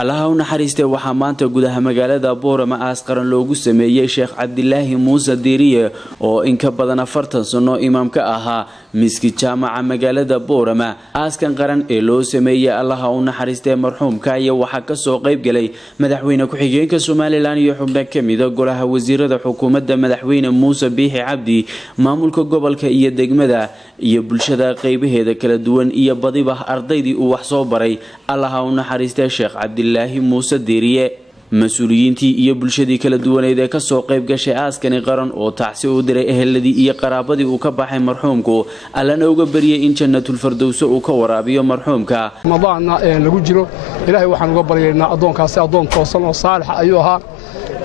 allaha u naxariistay waxaa maanta gudaha magaalada Boorama aas qaran loogu sameeyay Sheekh Cabdilaahi Muuse Diiriye oo in ka badan 40 sano imaam ka ahaa miski jaamaca magaalada Boorama. Aaskan qaran ee loo sameeyay allaha u naxariistay marxuumka ayaa waxa ka soo qayb galay madaxweyne ku-xigeenka Soomaaliland iyo xubno kamid ah golaha wasiirada xukuumadda madaxweyne Muuse Biixi Cabdi, maamulka gobolka iyo degmada iyo bulshada qaybaheeda kala duwan iyo badiba ardaydii uu wax soo baray. allaha u naxariistay Sheekh Cabdilaahi Muuse Diiriye مسؤولينتي iyo bulshadii kala duwaneed ee ka soo qayb gashay aaskani qaran oo taasi u diray eheladii iyo qaraabadii uu ka baxay marxuumku allana uga bariyay in jannatul firdaws uu ka waraabiyo marxuumka madaana lagu jiro ilaahay waxaan uga baryaynaa adoonkaasi adoon toosan oo saalix ayuu ahaa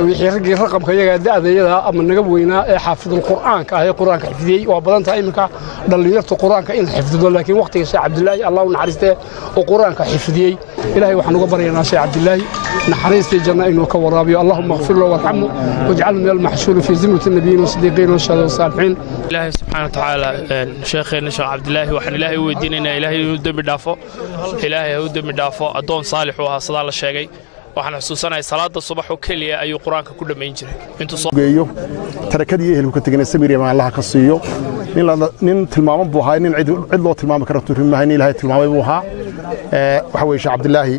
wixii ragii raqamka iyaga da'dayada ama naga weynaa ee xaafidul quraanka ah ee quraanka xifdiyay waa badan tahay iminka dhalinyarta quraanka in xifdido laakiin waqtiga Sheekh Cabdilaahi Allah u naxariistay oo quraanka xifdiyay ilaahay waxaan uga baryaynaa Sheekh Cabdilaahi naxariistay janna inuu ka waraabiyo Allahumma ighfir lahu warhamhu waj'alhu min al-mahshur fi zimrati an-nabiyyin was-siddiqin wash-shuhada'i was-salihin ilaahay subhanahu wa ta'ala sheekheena Sheekh Cabdilaahi waxaan ilaahay weydiinaynaa ilaahay inuu dambi dhaafo ilaahay uu dambi dhaafo adoon saalix oo sida la sheegay waxaan xusuusanahay salaada subax oo kaliya ayuu quraanka ku dhameyn jiray intuu soo geeyo tarakadii ehelku ka tagay Samiir ma Allah ka siiyo nin tilmaamo buu ahaa nin cid loo tilmaamo karo turimahay ilaahay tilmaamay buu ahaa waxa weeye Sheekh Cabdilaahi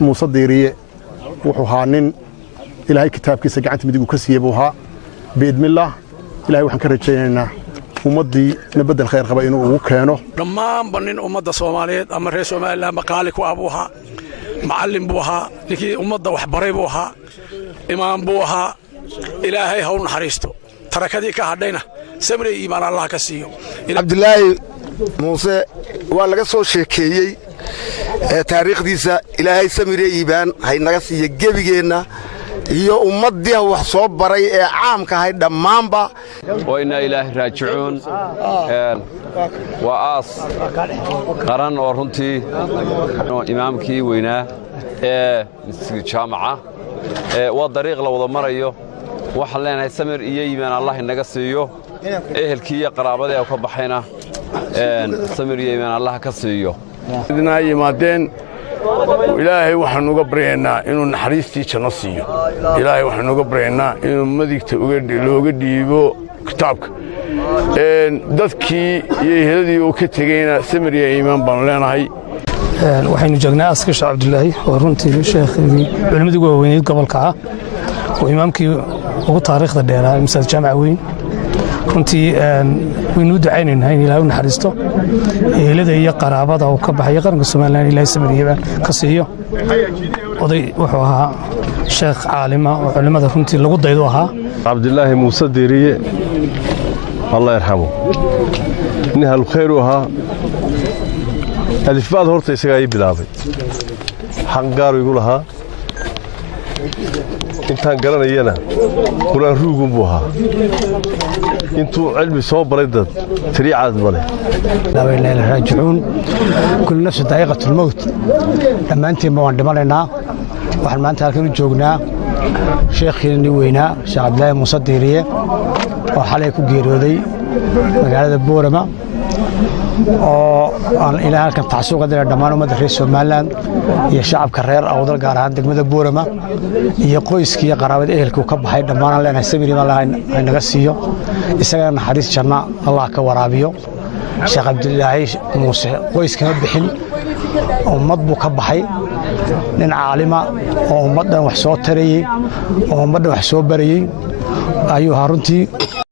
Muuse Diiriye wuxuu ahaa nin ilaahay kitaabkiisa gacanta midig ka siiyay buu ahaa biidmillah ilaahay waxaan ka rajaynaynaa ummadii nabadda khayr qaba inuu ugu keeno dhammaan banin ummadda Soomaaliyeed ama reer Soomaaliland maqaali ku abuuha معلم بوها لكي أمضى وحبري بوها إمام بوها إلهي هون حريستو تركدي كهدينا سمري إيمان الله كسيو عبد الله موسى ولا قصو شيكي تاريخ ديسا إلهي سمري إيمان هاي نغسي جيبينا iyo ummadii wax soo baray ee caamka ahay dhamaanba wayna ilaahi raajicuun waas qaran oo runtii imaamkii weynaa ee miski jaamaca waa dariiq la wada marayo waxa leenahay samir iyo iimaan Allah inaga siiyo ehelkii iyo qaraabadii oo ka baxayna samir iyo iimaan Allah ka siiyo idina yimaadeen ilaahay waxaan uga baryaynaa inuu naxariistii janno siiyo ilaahay waxaan uga baryaynaa inuu madigta looga dhiibo kitaabka dadkii iyo eheladii uu ka tegayna samir iyo iimaan baan leenahay waxaynu joognaa aska Sheekh Cabdilaahi oo runtii sheekhdii culimadii waaweyn gobolka ah oo imaamkii ugu taariikhda dheeraa masjid jaamac weyn runtii waynu ducaynaynaa in ilaahay u naxariisto ehelada iyo qaraabada oo ka baxay qaranka Soomaaliland ilaahay samiriyeeba ka siiyo oday wuxuu ahaa sheekh caalima oo culimada runtii lagu daydo ahaa Cabdilaahi Muuse Diiriye Allah yarhamu in hal khayr ahaa alifbaad horta isaga ay bilaabay hangaar igu lahaa intaan garanayana quraan ruugun buu ahaa intuu cilmi soo baray dad tiriicad bale la ilaaha raajicuun kullu nafs daqiiqatul mawt dhamaantiin ma waan dhimanaynaa waxaan maanta halkan u joognaa sheekhiini weynaa Sheekh Cabdilaahi Muuse Diiriye oo xalay ku geeriyooday magaalada Boorama oo aan ilaahay halkan taxasuuqa diray dhammaan ummadda reer Soomaaliland iyo shacabka reer Awdal gaar ahaan degmada Boorama iyo qoyskii iyo qaraabada ehelku ka baxay dhammaan leenahay samir iyo Allah ay naga siiyo isaga naxariis janna Allah ka waraabiyo Sheekh Cabdilaahi Muuse qoyskana bixin ummad buu ka baxay nin caalima oo ummadan wax soo tarayay oo ummadan wax soo barayay ayuu runtii